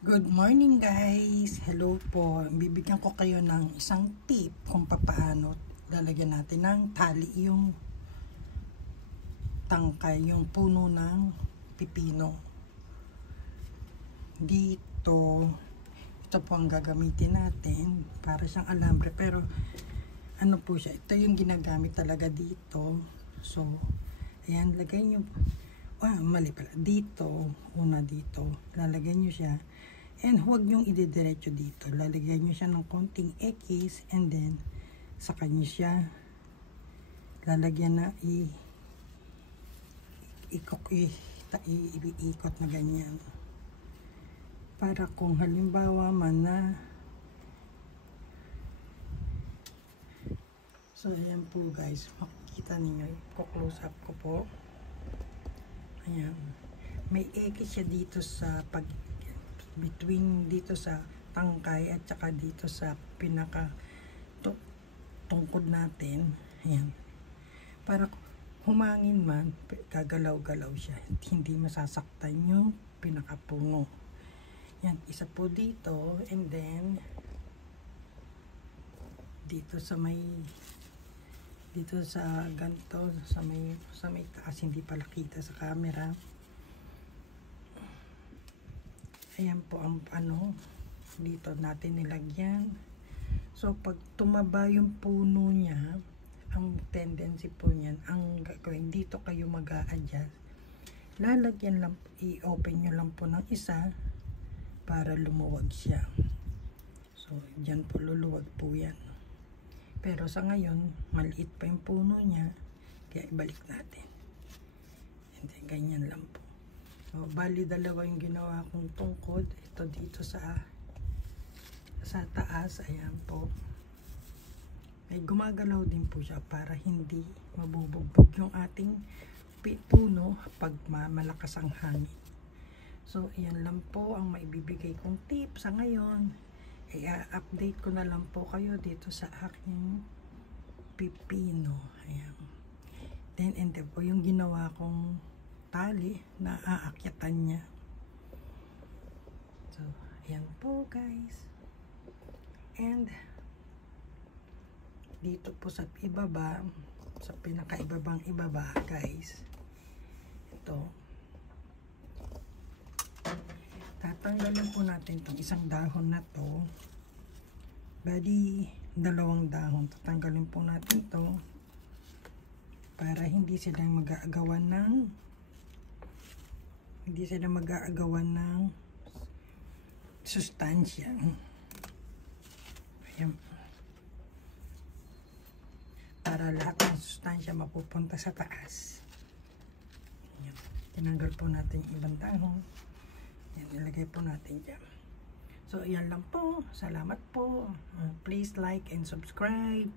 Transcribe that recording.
Good morning guys! Hello po. Bibigyan ko kayo ng isang tip kung paano lalagyan natin ng tali yung tangkay, yung puno ng pipino. Dito, ito po ang gagamitin natin para siyang alambre, pero ano po siya, ito yung ginagamit talaga dito. So, ayan, lagay nyo, mali pala, dito, una dito, lalagay nyo siya. And huwag nyong ididiretso dito. Lalagyan nyo siya ng konting X and then saka nyo siya lalagyan na iikot na ganyan. Para kung halimbawa man na so ayan po guys, makikita ninyo, close up ko po. Ayan. May X siya dito sa between dito sa tangkay at saka dito sa pinaka tungkod natin. Ayan. Para humangin man, gagalaw-galaw siya. Hindi masasaktan yung pinakapuno. Yan, isa po dito, and then dito sa ganito, sa may taas, hindi pala kita sa camera. Ayan po ang dito natin nilagyan. So pag tumaba yung puno niya, ang tendency po niyan, ang gagawin dito kayo mag-a-adjust. Lalagyan lang, i-open nyo lang po ng isa para lumuwag siya. So dyan po luluwag po yan. Pero sa ngayon, maliit pa yung puno niya, kaya ibalik natin. And then, ganyan lang po. So, bali dalawa yung ginawa kong tungkod. Ito dito sa taas. Ayan po. May gumagalaw din po siya para hindi mabubugbog yung ating puno pag malakas ang hangin. So, ayan lang po ang maibibigay kong tip sa ngayon. I-update ko na lang po kayo dito sa aking pipino. Ayan. Then, ente po yung ginawa kong tali na aakyatan niya. So, ayan po guys. And dito po sa ibaba, sa pinakaibabang ibaba guys, ito, tatanggalin po natin itong isang dahon na to. Bali, dalawang dahon. Tatanggalin po natin ito para hindi sila mag-aagawan ng sustansya. Ayan. Para lahat ng sustansya mapupunta sa taas. Ayan. Tinanggal po natin yung ibang dahon. Ayan, ilagay po natin dyan. So, ayan lang po. Salamat po. Please like and subscribe.